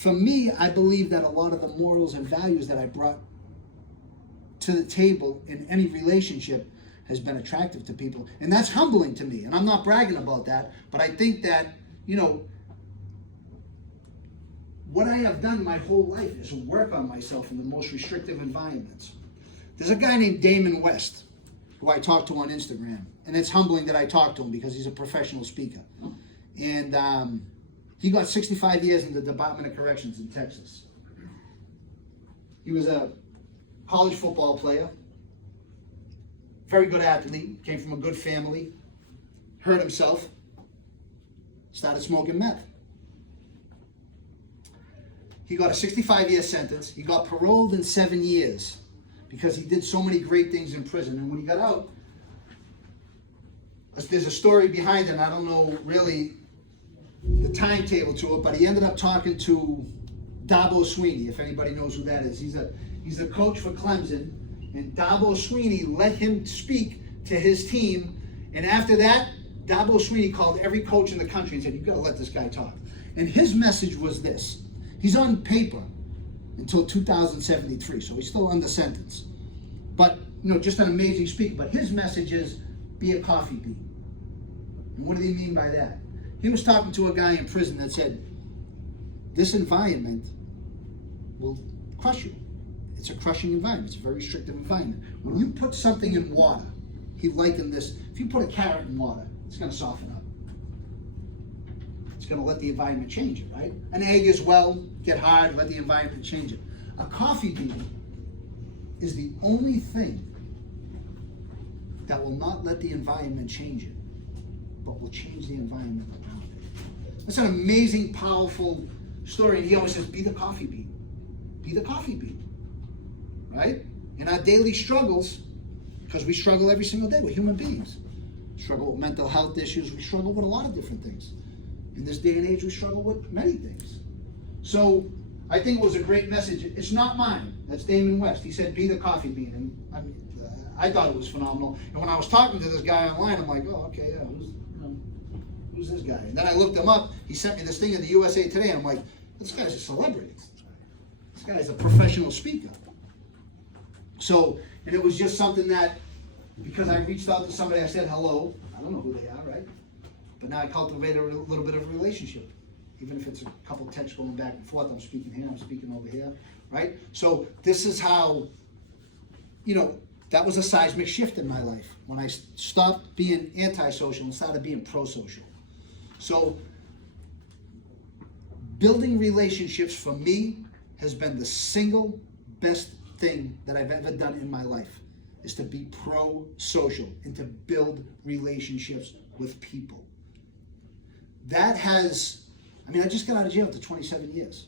For me, I believe that a lot of the morals and values that I brought to the table in any relationship has been attractive to people. And that's humbling to me. And I'm not bragging about that, but I think that, what I have done my whole life is work on myself in the most restrictive environments. There's a guy named Damon West who I talk to on Instagram. And it's humbling that I talk to him because he's a professional speaker. And he got 65 years in the Department of Corrections in Texas. He was a college football player, very good athlete, came from a good family, hurt himself, started smoking meth. He got a 65-year sentence. He got paroled in 7 years because he did so many great things in prison. And when he got out, there's a story behind it. I don't know really the timetable to it, but he ended up talking to Dabo Sweeney, if anybody knows who that is. He's a coach for Clemson, and Dabo Sweeney let him speak to his team. And after that, Dabo Sweeney called every coach in the country and said, "You've got to let this guy talk." And his message was this. He's on paper until 2073, so he's still under sentence. But, just an amazing speaker. But his message is, be a coffee bean. And what did he mean by that? He was talking to a guy in prison that said, this environment will crush you. It's a crushing environment. It's a very restrictive environment. When you put something in water, he likened this, if you put a carrot in water, it's going to soften up. It's going to let the environment change it, right? An egg as well, get hard, let the environment change it. A coffee bean is the only thing that will not let the environment change it, but will change the environment around it. That's an amazing, powerful story. And he always says, be the coffee bean. Be the coffee bean, right? In our daily struggles, because we struggle every single day, we're human beings. We struggle with mental health issues. We struggle with a lot of different things. In this day and age, we struggle with many things. So I think it was a great message. It's not mine. That's Damon West. He said, be the coffee bean. And I thought it was phenomenal. And when I was talking to this guy online, I'm like, oh, okay, yeah, who's this guy? And then I looked him up. He sent me this thing in the USA Today, and I'm like, this guy's a celebrity. This guy's a professional speaker. So, and it was just something that, because I reached out to somebody, I said hello. I don't know who they are, right? But now I cultivate a little bit of a relationship. Even if it's a couple of texts going back and forth, I'm speaking here, I'm speaking over here, right? So this is how, that was a seismic shift in my life when I stopped being antisocial and started being pro-social. So building relationships for me has been the single best thing that I've ever done in my life, is to be pro-social and to build relationships with people. That has, I just got out of jail after 27 years.